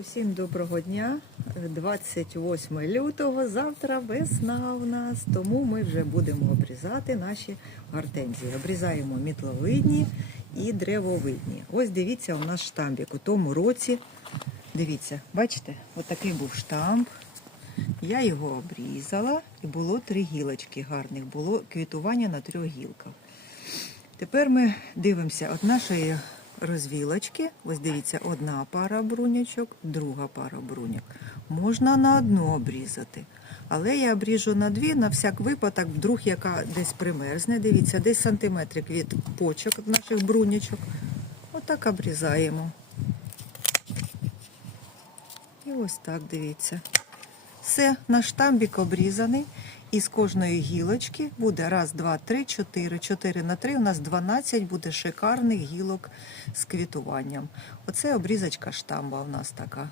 Усім доброго дня. 28 лютого. Завтра весна у нас, тому ми вже будемо обрізати наші гортензії. Обрізаємо мітловидні і древовидні. Ось дивіться, у нас штамбік. У тому році, дивіться, бачите, отакий був штамп. Я його обрізала і було три гілочки гарних. Було квітування на трьох гілках. Тепер ми дивимося від нашої розвілочки. Ось дивіться, одна пара брунячок, друга пара бруньок. Можна на одну обрізати. Але я обріжу на дві, на всяк випадок, вдруг яка десь примерзне. Дивіться, десь сантиметрик від почок наших брунячок. Отак обрізаємо. І ось так дивіться. Все, наш штамбік обрізаний. І з кожної гілочки буде раз, два, три, чотири. Чотири на три. У нас 12 буде шикарних гілок з квітуванням. Оце обрізочка штамба у нас така.